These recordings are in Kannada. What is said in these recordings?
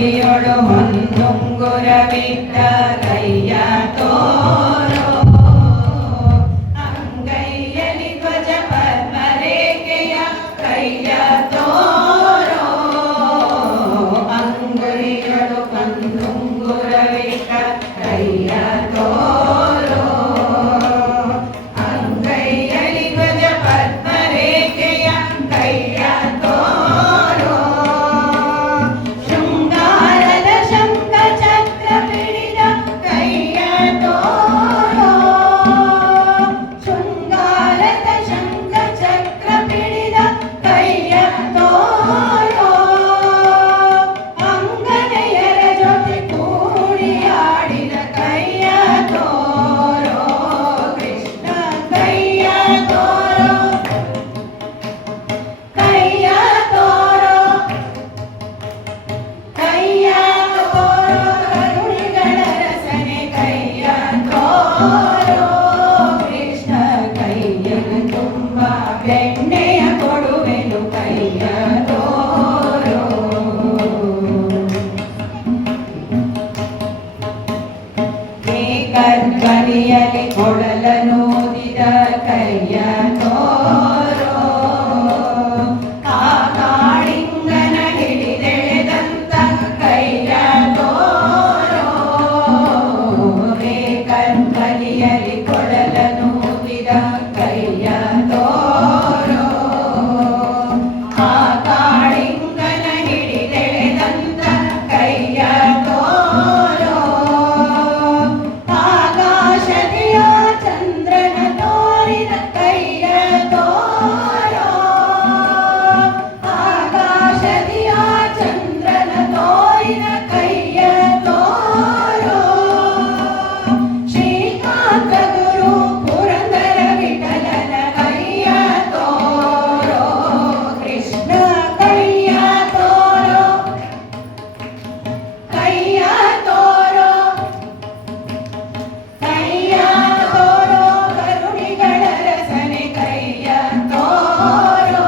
ಮುಡಿಯೊಳು ಹೊಂದುಂಗುರವಿಟ್ಟ ಕೈಯ ತೋರೋ ಅಂಗೈಯಲ್ಲಿ ಧ್ವಜ ಪದ್ಮರೇಖೆಯ ಕೈಯ ತೋರೋ ಅಂಗುರಿಯೊಳು ಹೊಂದುಂಗುರವಿಟ್ಟ ಕೈಯ ತೋರೋ ಅಂಗೈಯಲ್ಲಿ ಧ್ವಜ ಪದ್ಮರೇಖೆಯ ಕೈಯ ತೋರೋ ಶೃಂಗಾರದ ಶಂಖ ಚಕ್ರ ಪಿಡಿದ ಕೈಯ ತೋರೋ ಶೃಂಗಾರದ ಶಂಖ ಚಕ್ರ ಪಿಡಿದ ಕೈಯ ತೋರೋ ಅಂಗನೆಯರ ಜೊತೆ ಕೂಡಿ ಆಡಿದ ಕೈಯ ತೋರೋ ಕೃಷ್ಣ ಕೈಯ ತೋರೋ ಕೈಯ ತೋರೋ ಕೈಯ ತೋರೋ ಕರುಣಿಗಳ ರಸನೆ ಕೈಯ ತೋರೋ ಕೃಷ್ಣ ಕೈಯ ತುಂಬ ಬೆಣ್ಣೆಯ ಕೊಡುವೆನು ಕೈಯ ತೋರೋ ಏಕಧ್ವನಿಯಲ್ಲಿ ಕೊಡಲನೂದಿದ ಕೈಯ ತೋರೋ ಆ ಕಾಳಿಂಗನ ಹಿಡಿದೆಳೆದಂತ ಕೈಯ ತೋರೋ ಏಕಧ್ವನಿಯಲ್ಲಿ ಕೊಡಲನೂದಿದ ಕೈಯ ತೋರೋ ಆ ಕಾಳಿಂಗನ ಹಿಡಿದೆಳೆದಂತ ಕೈಯ ತೋರೋ ಆಕಾಶದಿಯ ಚಂದ್ರನ ತೋರಿದ ಕೈಯ ತೋರೋ ಆಕಾಶದಿಯ ಚಂದ್ರನ ತೋರಿದ ಕೈಯ ತೋರೋ ಶ್ರೀಕಾಂತ ಗುರು ಪುರಂದರ ವಿಠಲನ ಕೈಯ ತೋರೋ ಕೃಷ್ಣ ಕೈಯ ತೋರೋ ಕೈಯ ತೋರೋ ಕೈಯ ತೋರೋ ಕರುಣಿಗಳ ರಸನೆ ಕೈಯ ತೋರೋ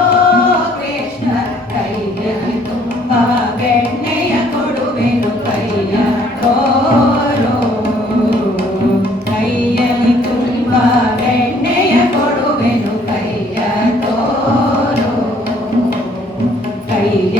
ಕೃಷ್ಣ ಕೈಯಲ್ಲಿ ತುಂಬ ಬೆಣ್ಣೆಯ ಕೊಡುವೆನು ಕೈಯ ತೋರೋ ಕೈಯಲ್ಲಿ ತುಂಬ ಬೆಣ್ಣೆಯ ಕೊಡುವೆನು ಕೈಯ ತೋರೋ ಕೈಯ